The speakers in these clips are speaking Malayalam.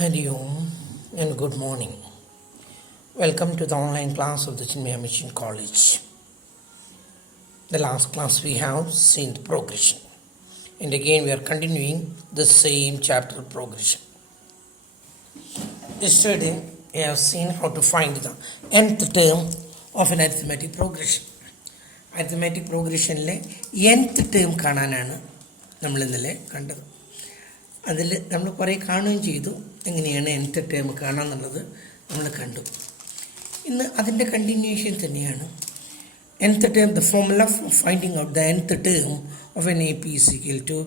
Hari Om and good morning. Welcome to the online class of the Chinmaya Mission College. The last class we have seen the progression, and again we are continuing the same chapter progression. Yesterday we have seen how to find the nth term of an arithmetic progression. Arithmetic progressionലെ nth term കാണാനാണ് നമ്മൾ ഇന്നലെ കണ്ടത്. അതിൽ നമ്മൾ കുറേ കാണുകയും ചെയ്തു. എങ്ങനെയാണ് nth ടേം കാണാമെന്നുള്ളത് നമ്മൾ കണ്ടു. ഇന്ന് അതിൻ്റെ കണ്ടിന്യൂഷൻ തന്നെയാണ്. nth term, the formula for finding out the nth term of an AP is equal to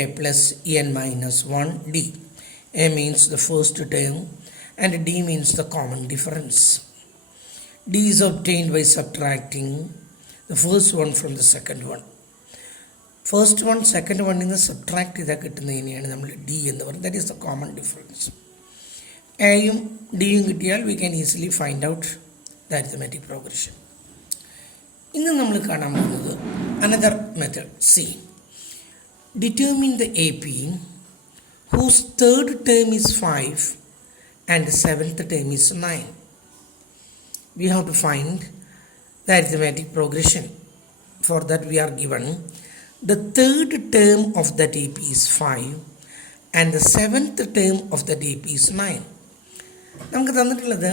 a plus n minus 1 d. A means the first term and d means the common difference. D is obtained by subtracting the first one from the second one. First one second വണ്ണിൽ നിന്ന് സബ്ട്രാക്ട് ചെയ്താൽ കിട്ടുന്നതിനെയാണ് നമ്മൾ ഡി എന്ന് പറയുന്നത്. That is the common difference. എയും ഡിയും കിട്ടിയാൽ we can easily find out the arithmetic progression. ഇന്ന് നമ്മൾ കാണാൻ പോകുന്നത് another method. C, determine the AP whose third term is 5 and the seventh term is 9. We have to find the arithmetic progression. For that we are given the third term of that AP is 5 and the seventh term of that AP is 9. നമുക്ക് തന്നിട്ടുള്ളത്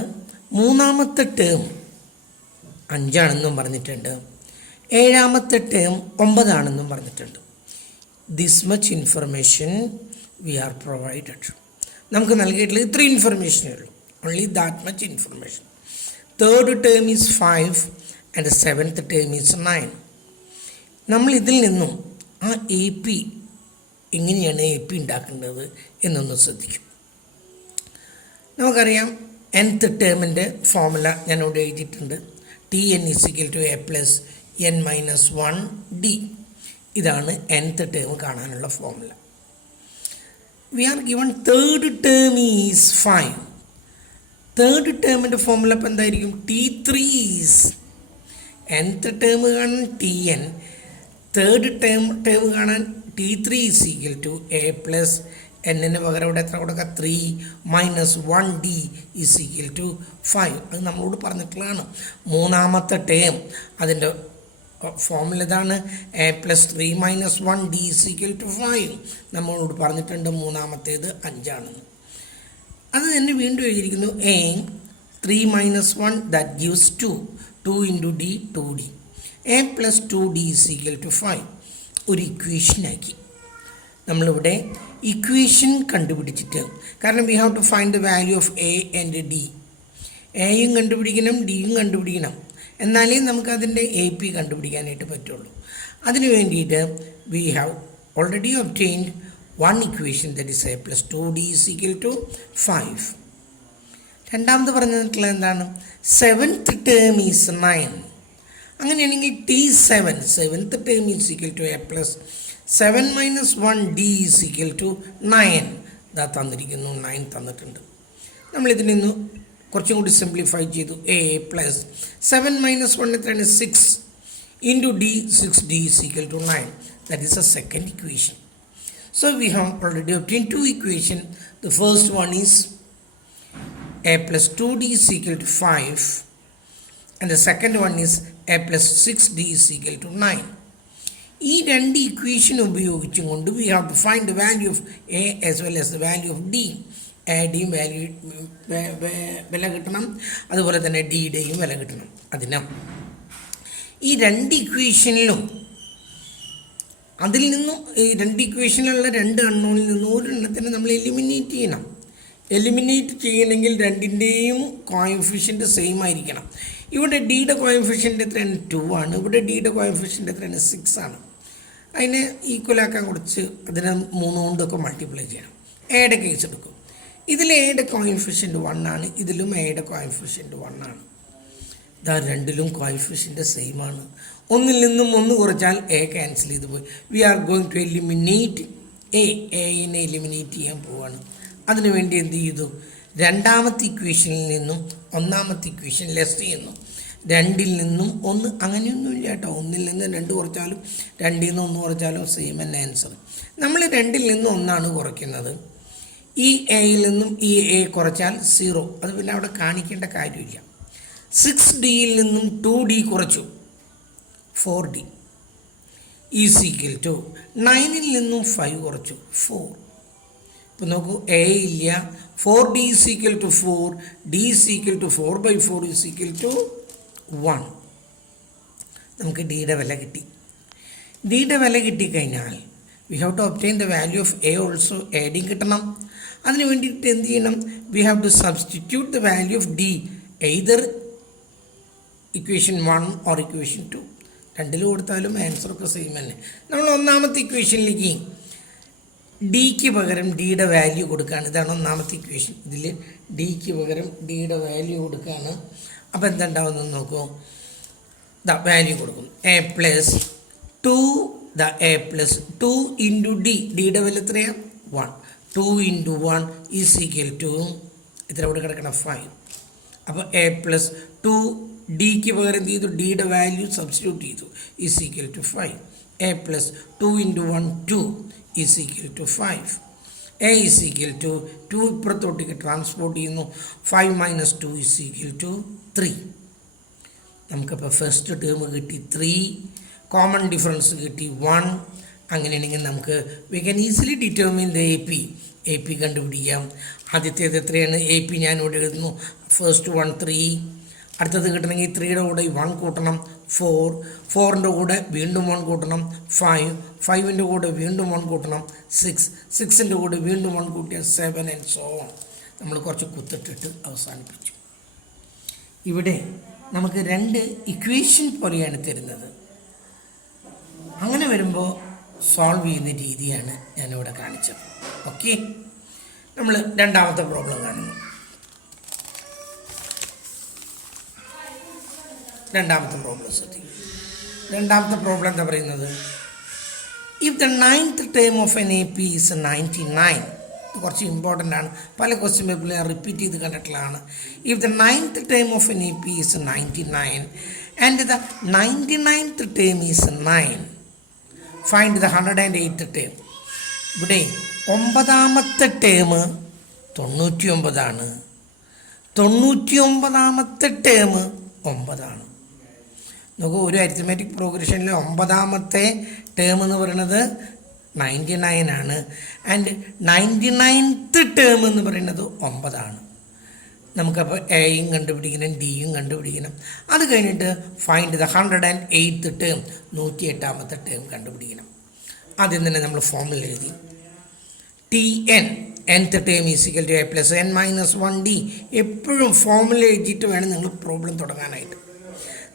മൂന്നാമത്തെ ടേം 5 ആണെന്നും പറഞ്ഞിട്ടുണ്ട്, ഏഴാമത്തെ ടേം 9 ആണെന്നും പറഞ്ഞിട്ടുണ്ട്. This much information V are provided. നമുക്ക് നൽകിയിട്ടുള്ള ഇത്ര ഇൻഫർമേഷനേ ഉള്ളൂ. Only that much information. Third term is 5 and the seventh term is 9. നമ്മൾ ഇതിൽ നിന്നും ആ AP എങ്ങനെയാണ് AP ഉണ്ടാക്കേണ്ടത് എന്നൊന്ന് ശ്രദ്ധിക്കും. നമുക്കറിയാം nth ടേമിൻ്റെ ഫോർമുല ഞാനിവിടെ എഴുതിയിട്ടുണ്ട്. TN is equal to a plus n minus 1 d. ഇതാണ് nth ടേം കാണാനുള്ള formula. We are given third term is 5. Third ടേമിൻ്റെ ഫോർമുല ഇപ്പം എന്തായിരിക്കും? T3 ഈസ് nth ടേം കാണാൻ TN, തേർഡ് ടേം കാണാൻ T3 is equal to a plus എന്നിന് പകരം ഇവിടെ എത്ര കൊടുക്കുക? 3 minus 1 d is equal to 5. അത് നമ്മളോട് പറഞ്ഞിട്ടുള്ളതാണ്. മൂന്നാമത്തെ ടേം അതിൻ്റെ ഫോർമുല ഇതാണ്, a plus 3 minus 1 d is equal to 5. നമ്മളോട് പറഞ്ഞിട്ടുണ്ട് മൂന്നാമത്തേത് 5 ആണെന്ന്. അത് തന്നെ വീണ്ടും എഴുതിയിരിക്കുന്നു. A 3 minus 1 that gives 2 into d 2d. A plus 2d is equal to 5. ഒരു ഇക്വേഷനാക്കി നമ്മളിവിടെ ഇക്വേഷൻ കണ്ടുപിടിച്ചിട്ട്, കാരണം we have to find the value of a and d. എയും കണ്ടുപിടിക്കണം, ഡിയും കണ്ടുപിടിക്കണം. എന്നാലേ നമുക്കതിൻ്റെ AP കണ്ടുപിടിക്കാനായിട്ട് പറ്റുള്ളൂ. അതിന് വേണ്ടിയിട്ട് we have already obtained one equation, that is a plus 2d is equal to 5. രണ്ടാമത് പറഞ്ഞിട്ടുള്ളത് എന്താണ്? Seventh term is 9. അങ്ങനെയാണെങ്കിൽ T7, seventh term is equal to a plus 7 minus 1 d is equal to 9. ഇതാ തന്നിരിക്കുന്നു, 9 തന്നിട്ടുണ്ട്. നമ്മളിതിൽ നിന്ന് കുറച്ചും കൂടി സിംപ്ലിഫൈ ചെയ്തു. എ പ്ലസ് 7 മൈനസ് 1 എത്രയാണ്? 6 into d, 6d is equal to 9. That is a second equation. So we have already obtain 2 equation. The first one is a plus 2d is equal to 5 and the second one is a plus 6d is equal to 9. ഈ രണ്ട് ഇക്വേഷൻ ഉപയോഗിച്ചും കൊണ്ട് we have to find the value of a as well as the value of d. എയുടെയും വാല്യൂ വില കിട്ടണം, അതുപോലെ തന്നെ ഡിയുടെയും വില കിട്ടണം. അതിന് ഈ രണ്ട് ഇക്വേഷനിലും അതിൽ നിന്നും ഈ രണ്ട് ഇക്വേഷനിലുള്ള രണ്ട് അൺനോണിൽ നിന്നും ഒരെണ്ണത്തിന് നമ്മൾ എലിമിനേറ്റ് ചെയ്യണം. എലിമിനേറ്റ് ചെയ്യണമെങ്കിൽ രണ്ടിൻ്റെയും കോഎഫിഷ്യൻ്റ് സെയിം ആയിരിക്കണം. ഇവിടെ ഡിയുടെ കോഎഫിഷ്യൻ്റ് എത്രയാണ്? 2 ആണ്. ഇവിടെ ഡിയുടെ കോഎഫിഷ്യൻ്റ് എത്രയാണ്? 6 ആണ്. അതിനെ ഈക്വലാക്കാൻ കുറച്ച് അതിനെ 3 കൊണ്ടൊക്കെ മൾട്ടിപ്ലൈ ചെയ്യണം. എയുടെ കേസ് എടുക്കും. ഇതിൽ എയുടെ കോഎഫിഷ്യൻ്റ് 1 ആണ്, ഇതിലും എയുടെ കോഎഫിഷ്യൻ്റ് 1 ആണ്. ഇതാ രണ്ടിലും കോഎഫിഷ്യൻ്റ് സെയിം ആണ്. ഒന്നിൽ നിന്നും 1 കുറച്ചാൽ എ ക്യാൻസൽ ചെയ്ത് പോയി. We are going to eliminate എനെ എലിമിനേറ്റ് ചെയ്യാൻ പോവുകയാണ്. അതിനുവേണ്ടി എന്ത് ചെയ്തു? രണ്ടാമത്തെ ഇക്വേഷനിൽ നിന്നും ഒന്നാമത്തെ ഇക്വേഷൻ ലെസ് ചെയ്യുന്നു. 2ൽ നിന്നും 1, അങ്ങനെയൊന്നുമില്ല കേട്ടോ. 1ൽ നിന്ന് 2 കുറച്ചാലും 2ൽ നിന്ന് 1 കുറച്ചാലും സെയിം തന്നെ ആൻസർ. നമ്മൾ 2ൽ നിന്ന് 1 ആണ് കുറയ്ക്കുന്നത്. ഈ എയിൽ നിന്നും ഈ എ കുറച്ചാൽ 0, അത് പിന്നെ അവിടെ കാണിക്കേണ്ട കാര്യമില്ല. 6Dയിൽ നിന്നും 2D കുറച്ചു 4D ഈസ് ഈക്വൽ ടു 9ൽ നിന്നും 5 കുറച്ചു 4. ഇപ്പം നോക്കൂ, എ ഇല്ല, 4D is equal to 4, D is equal to 4/4 is equal to 1. നമുക്ക് ഡിയുടെ വില കിട്ടി. ഡിയുടെ വില കിട്ടിക്കഴിഞ്ഞാൽ we have to obtain the value of a also. എഡിങ് കിട്ടണം. അതിന് വേണ്ടിയിട്ട് എന്ത് ചെയ്യണം? We have to substitute the value of d either equation 1 or equation 2. രണ്ടിലും കൊടുത്താലും ആൻസറൊക്കെ സെയിം തന്നെ. നമ്മൾ ഒന്നാമത്തെ ഇക്വേഷനിലേക്ക് ഡിക്ക് പകരം ഡിയുടെ വാല്യൂ കൊടുക്കുകയാണ്. ഇതാണ് ഒന്നാമത്തെ ഇക്വേഷൻ. ഇതിൽ ഡിക്ക് പകരം ഡിയുടെ വാല്യൂ കൊടുക്കുകയാണ്. അപ്പോൾ എന്താ ഉണ്ടാവുന്നത് നോക്കൂ. വാല്യൂ കൊടുക്കും എ പ്ലസ് 2 ഇൻറ്റു ഡി. ഡിയുടെ വില എത്രയാണ്? 1. 2 ഇൻറ്റു 1 ഈസ് ഈക്വൽ ടു എത്ര ഇവിടെ കിടക്കണം? 5. അപ്പോൾ എ പ്ലസ് 2 ഡിക്ക് പകരം എന്ത് ചെയ്തു? ഡിയുടെ വാല്യൂ സബ്സ്റ്റിറ്റ്യൂട്ട് ചെയ്തു. Is equal to 5. A plus 2 into 1 2 is equal to 5. A is equal to 2 ഇപ്പുറത്തോട്ടേക്ക് ട്രാൻസ്പോർട്ട് ചെയ്യുന്നു. 5 മൈനസ് 2 ഈസ് ഈക്വൽ ടു 3. നമുക്കപ്പോൾ ഫസ്റ്റ് ടേം കിട്ടി 3, കോമൺ ഡിഫറൻസ് കിട്ടി 1. അങ്ങനെയാണെങ്കിൽ നമുക്ക് we can easily determine the A P കണ്ടുപിടിക്കാം. ആദ്യത്തേത് എത്രയാണ്? എ പി ഞാനിവിടെ എഴുതുന്നു. ഫസ്റ്റ് 1 3. അടുത്തത് കിട്ടണമെങ്കിൽ 3യുടെ കൂടെ 1 കൂട്ടണം 4, 4ൻ്റെ കൂടെ വീണ്ടും 1 കൂട്ടണം 5, 5ൻ്റെ കൂടെ വീണ്ടും 1 കൂട്ടണം 6, 6ൻ്റെ കൂടെ വീണ്ടും 1 കൂട്ടിയാൽ 7 ആൻഡ് സോ ഓൺ. നമ്മൾ കുറച്ച് കുത്തിട്ടിട്ട് അവസാനിപ്പിച്ചു. ഇവിടെ നമുക്ക് 2 ഇക്വേഷൻ പോലെയാണ് തരുന്നത്. അങ്ങനെ വരുമ്പോൾ സോൾവ് ചെയ്യുന്ന രീതിയാണ് ഞാനിവിടെ കാണിച്ചത്. ഓക്കെ, നമ്മൾ രണ്ടാമത്തെ പ്രോബ്ലം കാണുന്നു. രണ്ടാമത്തെ പ്രോബ്ലം ശ്രദ്ധിക്കും. രണ്ടാമത്തെ പ്രോബ്ലം എന്താ പറയുന്നത്? If the 9th term of N A P is 99. കുറച്ച് ഇമ്പോർട്ടൻ്റ് ആണ്. പല ക്വസ്റ്റ്യൻ പേപ്പറിൽ ഞാൻ റിപ്പീറ്റ് ചെയ്ത് കണ്ടിട്ടുള്ളതാണ്. If the 9th term of N A P is 99 and the 99th term is 9, find the 108th term. ഇവിടെ 9ാമത്തെ ടേം 99ആണ്, 99ാമത്തെ ടേം 9 ആണ്. നോക്കൂ, ഒരു അരിത്തമാറ്റിക് പ്രോഗ്രഷനിൽ 9ാമത്തെ ടേം എന്ന് പറയുന്നത് 99 ആണ്. ആൻഡ് 99th ടേം എന്ന് പറയുന്നത് 9 ആണ്. നമുക്കപ്പോൾ എയും കണ്ടുപിടിക്കണം, ഡിയും കണ്ടുപിടിക്കണം. അത് കഴിഞ്ഞിട്ട് ഫൈൻഡ് ദ 108th ടേം, 108ാമത്തെ ടേം കണ്ടുപിടിക്കണം. ആദ്യം തന്നെ നമ്മൾ ഫോമിൽ എഴുതി TN, nth term is equal to a plus n minus 1D. എപ്പോഴും ഫോമിൽ എഴുതിയിട്ട് വേണം നിങ്ങൾ പ്രോബ്ലം തുടങ്ങാനായിട്ട്.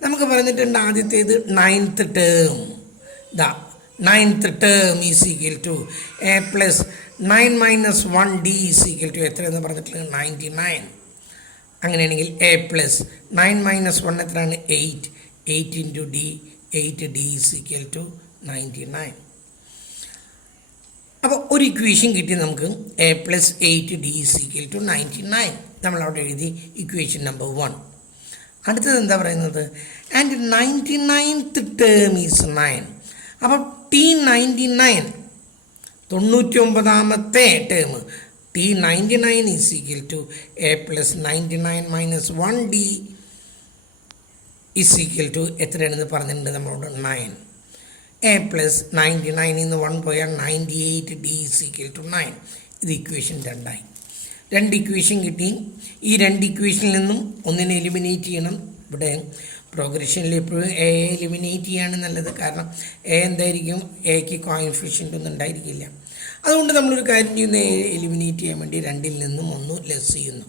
നമുക്ക് പറഞ്ഞിട്ടുണ്ട് ആദ്യത്തേത് 9th term. 9th term is equal to a plus 9 minus 1D is equal to എത്രയെന്ന് പറഞ്ഞിട്ടുള്ളത് 99. അങ്ങനെയാണെങ്കിൽ എ പ്ലസ് 9 മൈനസ് 1 എത്രയാണ്? 8. 8 into d, 8D is equal to 99. അപ്പോൾ ഒരു ഇക്വേഷൻ കിട്ടി നമുക്ക്. A plus 8D is equal to 99. നമ്മളവിടെ എഴുതി ഇക്വേഷൻ നമ്പർ 1. അടുത്തത് എന്താ പറയുന്നത്? And 99th term is 9. അപ്പോൾ T99, 99ാമത്തെ term T99 is equal to a plus 99 minus 1D is equal to എത്രയാണെന്ന് പറഞ്ഞിട്ടുണ്ട് നമ്മളോട്? 9. എ പ്ലസ് 99 നിന്ന് 1 പോയാൽ 98D ഈസ് ഈക്വൽ ടു 9. ഇത് ഇക്വേഷൻ 2ആയി. 2 ഇക്വേഷൻ കിട്ടി. ഈ 2 ഇക്വേഷനിൽ നിന്നും ഒന്നിനെ എലിമിനേറ്റ് ചെയ്യണം. ഇവിടെ പ്രോഗ്രഷനിൽ എപ്പോഴും എ എലിമിനേറ്റ് ചെയ്യാണ് നല്ലത്. കാരണം എ എന്തായിരിക്കും? എക്ക് കോഎഫിഷ്യൻ്റ് ഒന്നും ഉണ്ടായിരിക്കില്ല. അതുകൊണ്ട് നമ്മളൊരു കാര്യം ചെയ്യുന്ന എ എലിമിനേറ്റ് ചെയ്യാൻ വേണ്ടി 2ൽ നിന്നും 1 ലെസ് ചെയ്യുന്നു.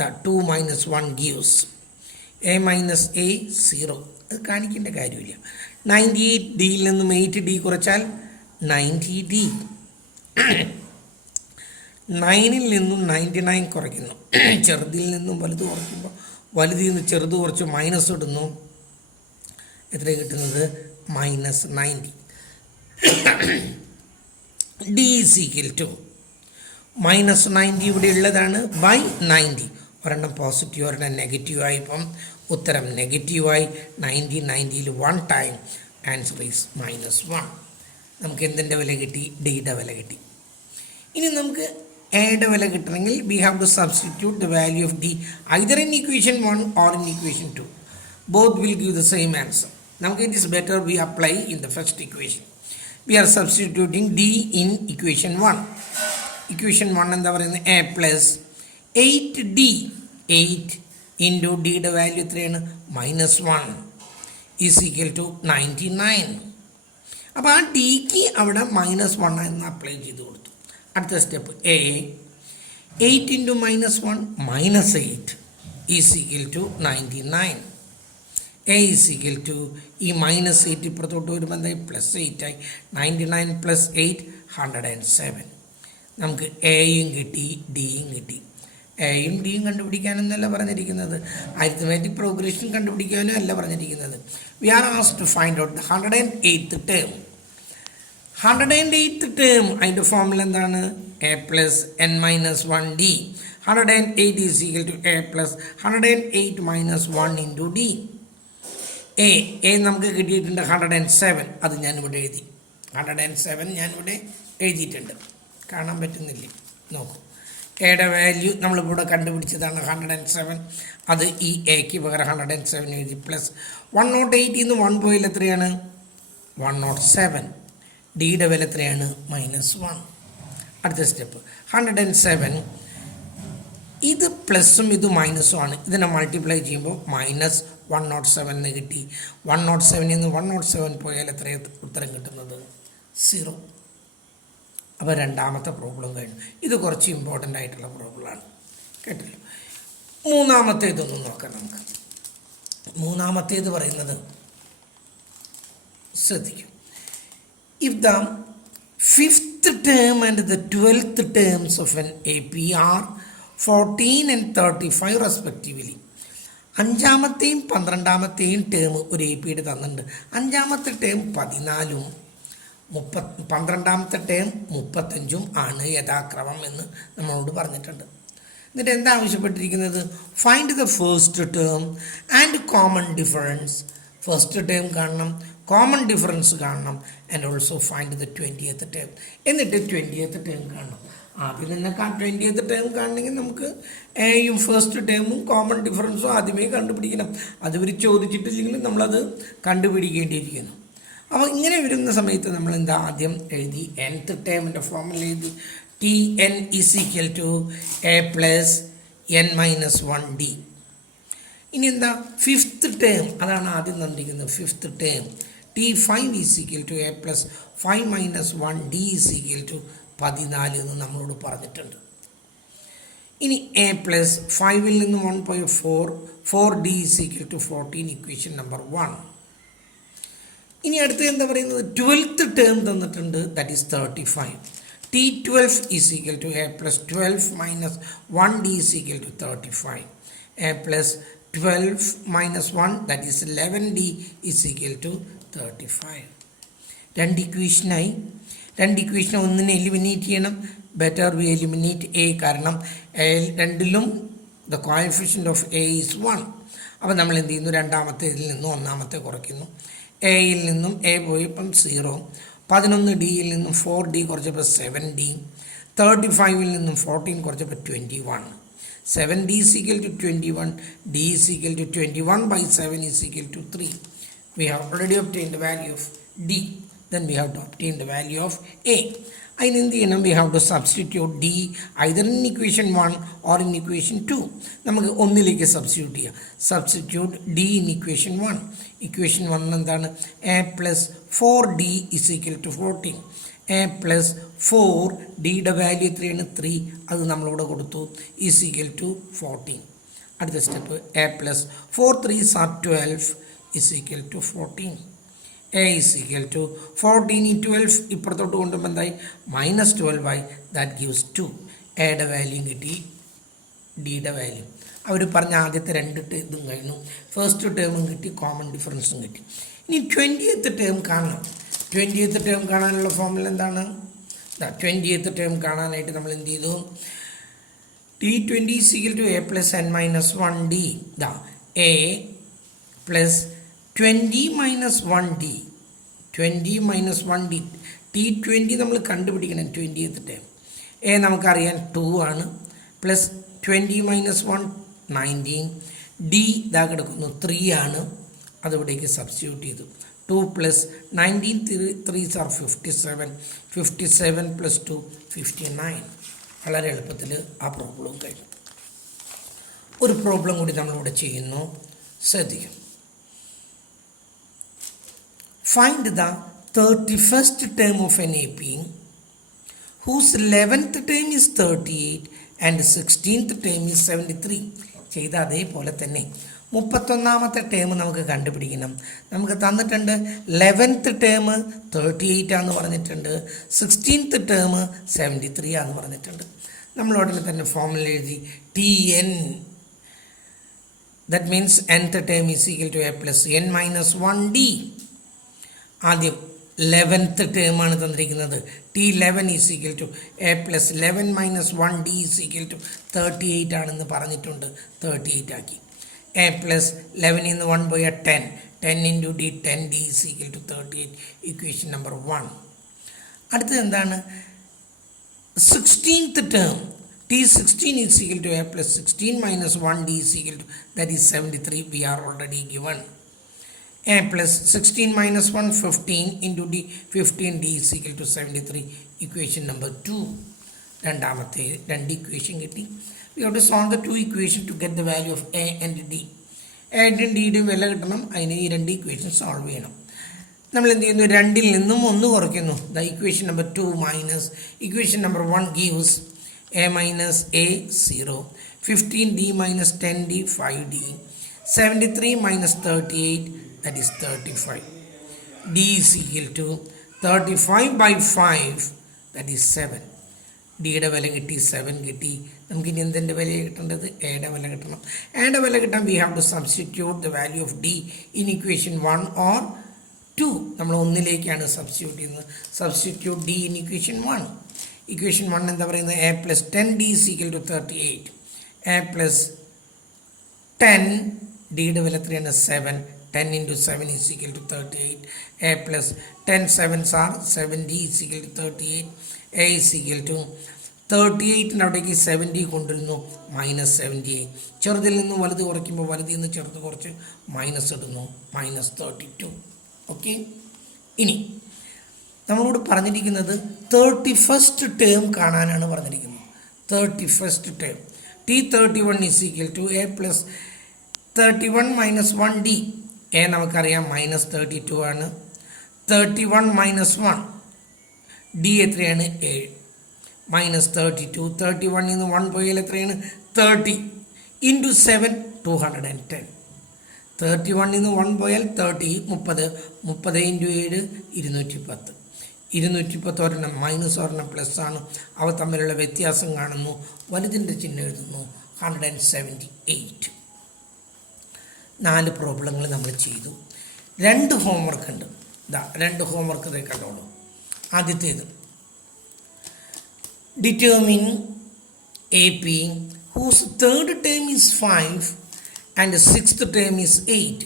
2 minus 1 gives A minus A 0. അത് കാണിക്കേണ്ട കാര്യമില്ല. 98Dയിൽ നിന്നും 8D കുറച്ചാൽ 90D. 9ൽ നിന്നും 99 കുറയ്ക്കുന്നു. ചെറുതിൽ നിന്നും വലുത് കുറയ്ക്കുമ്പോൾ വലുതിൽ നിന്ന് ചെറുത് കുറച്ച് മൈനസ് ഇടുന്നു. എത്ര കിട്ടുന്നത്? Minus 90. D is equal to minus 90 ഇവിടെ ഉള്ളതാണ് ബൈ 90. ഒരെണ്ണം പോസിറ്റീവ് ഒരെണ്ണം നെഗറ്റീവായി. ഇപ്പം ഉത്തരം നെഗറ്റീവായി. 90ൽ 1 ടൈം. Answer is -1. നമുക്ക് എന്തിൻ്റെ വില കിട്ടി? ഡിയുടെ വില കിട്ടി. ഇനി നമുക്ക് എയുടെ വില കിട്ടണമെങ്കിൽ we have to substitute the value of d either in equation 1 or in equation 2. Both will give the same answer. നമുക്ക് it is better we apply in the first equation. We are substituting d in equation 1. Equation 1 എന്താ പറയുന്നത്? എ പ്ലസ് 8d 8 ഇൻറ്റു ഡിയുടെ വാല്യൂ എത്രയാണ്? -1 ഈസ് ഈക്വൽ ടു 99. അപ്പോൾ ആ ഡിക്ക് അവിടെ -1 എന്ന് അപ്ലൈ ചെയ്ത് കൊടുത്തു. അടുത്ത step a 8 into -1 -8 is equal to 99. A is equal to ഈ -8 ഇപ്പുറത്തോട്ട് വരുമ്പോൾ എന്തായി? +8 ആയി. 99 + 8 107. നമുക്ക് എയും കിട്ടി ഡിയും കിട്ടി. എയും ഡിയും കണ്ടുപിടിക്കാനെന്നല്ല പറഞ്ഞിരിക്കുന്നത്, അരിത്മെറ്റിക് പ്രോഗ്രഷൻ കണ്ടുപിടിക്കാനും അല്ല പറഞ്ഞിരിക്കുന്നത്. We are asked to find out the 108th term. 108th term അതിൻ്റെ ഫോർമുല എന്താണ്? A plus n minus 1d. 108 is equal to a plus 108 minus 1 into d. A നമുക്ക് കിട്ടിയിട്ടുണ്ട് 107. അത് ഞാനിവിടെ എഴുതി. 107 ഞാനിവിടെ എഴുതിയിട്ടുണ്ട്. കാണാൻ പറ്റുന്നില്ലേ? നോക്കൂ, എയുടെ വാല്യൂ നമ്മളിവിടെ കണ്ടുപിടിച്ചതാണ് 107. അത് ഈ എക്ക് പകരം 107 എഴുതി. പ്ലസ് 108 നിന്ന് 1 പോയാൽ എത്രയാണ്? 107. ഡിയുടെ വില എത്രയാണ്? -1. അടുത്ത സ്റ്റെപ്പ് 107. ഇത് പ്ലസും ഇത് മൈനസും ആണ്. ഇതിനെ മൾട്ടിപ്ലൈ ചെയ്യുമ്പോൾ -107 എന്ന് കിട്ടി. 107 നിന്ന് 107 പോയാൽ എത്രയാണ് ഉത്തരം കിട്ടുന്നത്? 0. അപ്പോൾ രണ്ടാമത്തെ പ്രോബ്ലം കഴിഞ്ഞു. ഇത് കുറച്ച് ഇമ്പോർട്ടൻ്റ് ആയിട്ടുള്ള പ്രോബ്ലമാണ്, കേട്ടല്ലോ. മൂന്നാമത്തേതൊന്നും നോക്കാം നമുക്ക്. മൂന്നാമത്തേത് പറയുന്നത് ശ്രദ്ധിക്കും. If the 5th term and the 12th terms of an AP are 14 and 35 respectively. അഞ്ചാമത്തെയും 12ാമത്തെയും term ഒരു എ പിയുടെ തന്നിട്ടുണ്ട്. അഞ്ചാമത്തെ ടേം 14ഉം 12ാമത്തെ ടേം 35ഉം ആണ് യഥാക്രമം എന്ന് നമ്മളോട് പറഞ്ഞിട്ടുണ്ട്. എന്നിട്ട് എന്താ ആവശ്യപ്പെട്ടിരിക്കുന്നത്? Find the first term and common difference. First term കാണണം, കോമൺ ഡിഫറൻസ് കാണണം, and also find the 20th term. എന്നിട്ട് 20th ടേം കാണണം. ആദ്യം തന്നെ 20th ടേം കാണണമെങ്കിൽ നമുക്ക് എയും ഫസ്റ്റ് ടേമും കോമൺ ഡിഫറൻസും ആദ്യമേ കണ്ടുപിടിക്കണം. അത് ഇവർ ചോദിച്ചിട്ടില്ലെങ്കിൽ നമ്മളത് കണ്ടുപിടിക്കേണ്ടിയിരിക്കുന്നു. അപ്പോൾ ഇങ്ങനെ വരുന്ന സമയത്ത് നമ്മൾ എന്താ ആദ്യം എഴുതി? nth ടേമിൻ്റെ ഫോർമുല എഴുതി. Tn is equal to a plus n minus 1d. ഇനി എന്താ? 5th ടേം, അതാണ് ആദ്യം തന്നിരിക്കുന്നത്. 5th term T5 is equal to a plus 5 minus 1d is equal to 14 എന്ന് നമ്മളോട് പറഞ്ഞിട്ടുണ്ട്. ഇനി എ പ്ലസ് 5ൽ നിന്ന് 1 പോയ 4d is equal to 14, equation number 1. ഇനി അടുത്ത് എന്താ പറയുന്നത്? 12th ടേം തന്നിട്ടുണ്ട്, that is 35. T12 is equal to a plus 12 minus 1d is equal to 35. A plus 12 minus 1 that is 11d is equal to 35. രണ്ട് ഇക്വേഷനായി. രണ്ട് ഇക്വേഷനെ ഒന്നിനെ എലിമിനേറ്റ് ചെയ്യണം. ബെറ്റർ വി എലിമിനേറ്റ് എ, കാരണം രണ്ടിലും the coefficient of A is 1. അപ്പോൾ നമ്മൾ എന്ത് ചെയ്യുന്നു? രണ്ടാമത്തേതിൽ നിന്നും ഒന്നാമത്തെ കുറയ്ക്കുന്നു. എയിൽ നിന്നും എ പോയപ്പം 0. 11dയിൽ നിന്നും 4d കുറച്ചപ്പോൾ 7d. 35ൽ നിന്നും 14 കുറച്ചപ്പോൾ 21. 7d is equal to 21. d is equal to 21 by 7 is equal to 3. We have already obtained the value of d. Then we have to obtain the value of a. And in the end, we have to substitute d either in equation 1 or in equation 2. നമുക്ക് ഒന്നിലേക്ക് സബ്സ്റ്റിറ്റ്യൂട്ട് ചെയ്യാം. Substitute d in equation 1. Equation 1 എന്താണ്? a plus 4d is equal to 14. a plus 4 ഡിയുടെ വാല്യൂ എത്രയാണ്? 3. അത് നമ്മളിവിടെ കൊടുത്തു. Is equal to 14. അടുത്ത step a plus 4 3s are 12 is equal to 14. a is equal to 14 12 ഇപ്പുറത്തോട്ട് കൊണ്ടുമ്പോൾ എന്തായി? -12 ആയി. That gives 2. എയുടെ വാല്യൂ കിട്ടി, ഡിയുടെ വാല്യൂ. അവർ പറഞ്ഞ ആദ്യത്തെ രണ്ട് ഇതും കഴിഞ്ഞു. ഫസ്റ്റ് ടേമും കിട്ടി, കോമൺ ഡിഫറൻസും കിട്ടി. ഇനി 20th ടേം കാണണം. 20th ടേം കാണാനുള്ള ഫോർമുല എന്താണ്? 20th ടേം കാണാനായിട്ട് നമ്മൾ എന്ത് ചെയ്തു? T20 is equal to a plus n minus 1d. a plus 20 minus 1d. 20 minus 1d. T20 നമ്മൾ കണ്ടുപിടിക്കണം 20th ടേം. എ നമുക്കറിയാൻ 2 ആണ്, പ്ലസ് 20 മൈനസ് 1 19. ഡി ഇതാ കിടക്കുന്നു 3 ആണ്, അതിവിടേക്ക് സബ്സ്റ്റിറ്റ്യൂട്ട് ചെയ്തു. 2 പ്ലസ് 19 3s are 57. 57 പ്ലസ് 2 59. വളരെ എളുപ്പത്തിൽ ആ പ്രോബ്ലം കഴിഞ്ഞു. ഒരു പ്രോബ്ലം കൂടി നമ്മളിവിടെ ചെയ്യുന്നു, ശ്രദ്ധിക്കും. Find the 31st term of an AP whose 11th term is 38 and 16th term is 73. ചെയ്ത അതേപോലെ തന്നെ 31ാമത്തെ ടേം നമുക്ക് കണ്ടുപിടിക്കണം. നമുക്ക് തന്നിട്ടുണ്ട് 11th ടേം 38 ആണെന്ന് പറഞ്ഞിട്ടുണ്ട്, 16th ടേം 73 ആണെന്ന് പറഞ്ഞിട്ടുണ്ട്. നമ്മൾ ഉടനെ തന്നെ ഫോർമുല എഴുതി. TN, that means nth term is equal to a plus n minus 1d. ആദ്യം 11th ടേം ആണ് തന്നിരിക്കുന്നത്. T11 is equal to a plus 11 minus 1d is equal to 38 ആണെന്ന് പറഞ്ഞിട്ടുണ്ട്. 38 ആക്കി. a പ്ലസ് 11 നിന്ന് 1 പോയ 10. 10 into d 10d is equal to 38. Equation number 1. അടുത്തത് എന്താണ്? 16th term T16 is equal to a plus 16 minus 1d is equal to, that is 73. We are already given. A plus 16 minus 1 15 into d 15d is equal to 73. Equation number 2. രണ്ടാമത്തെ രണ്ട് ഇക്വേഷൻ കിട്ടി. We have to solve the two equations to get the value of a and d. a and d യുടെ വില കിട്ടണം, അതിന് ഈ രണ്ട് ഇക്വേഷൻ സോൾവ് ചെയ്യണം. നമ്മൾ എന്ത് ചെയ്യുന്നു? 2ൽ നിന്നും 1 കുറയ്ക്കുന്നു. The equation number 2 minus equation number 1 gives a minus a 0, 15d minus 10d 5d, 73 minus 38, that is 35. d is equal to 35 by 5, that is 7. d യുടെ വില കിട്ടി, 7 കിട്ടി. നമുക്ക് ഇനി എന്തിൻ്റെ വില കിട്ടേണ്ടത്? എയുടെ വില കിട്ടണം. എയുടെ വില കിട്ടാൻ we have to substitute the value of d in equation 1 or 2. നമ്മൾ ഒന്നിലേക്കാണ് സബ്സ്റ്റിറ്റ്യൂട്ട് ചെയ്യുന്നത്. Substitute d in equation 1. Equation 1 എന്താ പറയുന്നത്? a plus 10d is equal to 38. a plus 10, ഡിയുടെ വില എത്രയാണ്? 7. 10 into 7 is equal to 38. a plus 10 7s are 7d is equal to 38. a is equal to 38ന് അവിടേക്ക് 70 കൊണ്ടുവരുന്നു, മൈനസ് 78. ചെറുതിൽ നിന്ന് വലുത് കുറയ്ക്കുമ്പോൾ വലുതിൽ നിന്ന് ചെറുത് കുറച്ച് മൈനസ് ഇടുന്നു, മൈനസ് 32. ഓക്കെ. ഇനി നമ്മളോട് പറഞ്ഞിരിക്കുന്നത് 31st ടേം കാണാനാണ് പറഞ്ഞിരിക്കുന്നത്. 31st term T31 is equal to a plus 31 minus 1d. a നമുക്കറിയാം മൈനസ് 32 ആണ്. 31 മൈനസ് 1, d എത്രയാണ്? 7 മൈനസ് 32. 31 നിന്ന് 1 പോയാൽ എത്രയാണ്? 30 ഇൻറ്റു 7 210. 31 നിന്ന് 1 പോയാൽ 30 30. 30 ഇൻറ്റു 7 210. 210 ഒരെണ്ണം മൈനസ് ഒരെണ്ണം പ്ലസ് ആണ്. അവ തമ്മിലുള്ള വ്യത്യാസം കാണുന്നു. വലുതിൻ്റെ ചിഹ്നം എഴുതുന്നു. 178. 4 പ്രോബ്ലങ്ങൾ നമ്മൾ ചെയ്തു. 2 ഹോംവർക്ക് ഉണ്ട്. ഇതാ 2 ഹോംവർക്ക് ഇതേ കണ്ടോളൂ. ആദ്യത്തേത് determine AP whose 3rd term is 5 and 6th term is 8.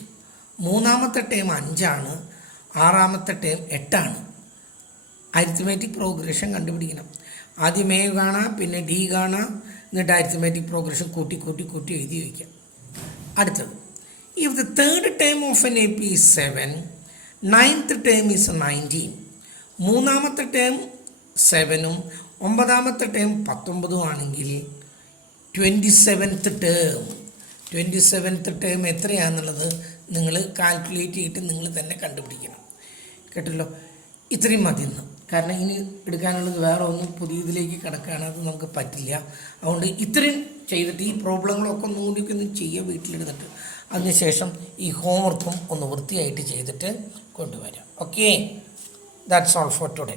3ാമത്തെ ടേം 5 ആണ്, 6ാമത്തെ ടേം 8 ആണ്. അരിത്മെറ്റിക് പ്രോഗ്രഷൻ കണ്ടുപിടിക്കണം. ആദ്യം എ കാണാം, പിന്നെ ഡി കാണാം, എന്നിട്ട് അരിത്മെറ്റിക് പ്രോഗ്രഷൻ കൂട്ടി കൂട്ടി കൂട്ടി എഴുതി വയ്ക്കാം. അടുത്തത്, if the 3rd term of an AP is 7, 9th term is 19. 3ാമത്തെ ടേം 7ഉം 9ാമത്തെ ടേം 19 ആണെങ്കിൽ 27th ടേം എത്രയാണെന്നുള്ളത് നിങ്ങൾ കാൽക്കുലേറ്റ് ചെയ്തിട്ട് നിങ്ങൾ തന്നെ കണ്ടുപിടിക്കണം. കേട്ടല്ലോ? ഇത്രയും മതി ഇന്ന്. കാരണം ഇനി എടുക്കാനുള്ളത് വേറെ ഒന്നും പുതിയതിലേക്ക് കിടക്കുകയാണ്, അത് നമുക്ക് പറ്റില്ല. അതുകൊണ്ട് ഇത്രയും ചെയ്തിട്ട് ഈ പ്രോബ്ലങ്ങളൊക്കെ ഒന്നുകൂടിയൊക്കെ ഒന്ന് ചെയ്യുക വീട്ടിലെടുത്തിട്ട്. അതിനുശേഷം ഈ ഹോംവർക്കും ഒന്ന് വൃത്തിയായിട്ട് ചെയ്തിട്ട് കൊണ്ടുവരാം. Okay, that's all for today.